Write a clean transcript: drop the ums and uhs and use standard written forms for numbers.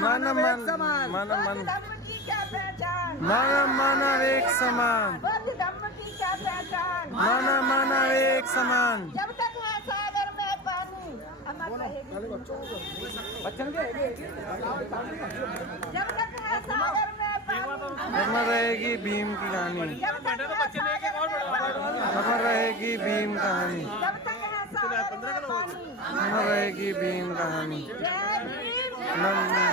मानव एक समान। धम्म की क्या पहचान, मानव एक समान। बौद्ध धम्म की क्या पहचान, मानव एक समान। जब तक है सागर में पानी अमर रहेगी, बच्चन के जब तक है सागर में पानी अमर रहेगी भीम की कहानी। जब तक है सागर में पानी, अमर रहेगी भीम कहानी। जब तक है सागर में पानी, अमर रहेगी भीम कहानी। जय भीम। नमः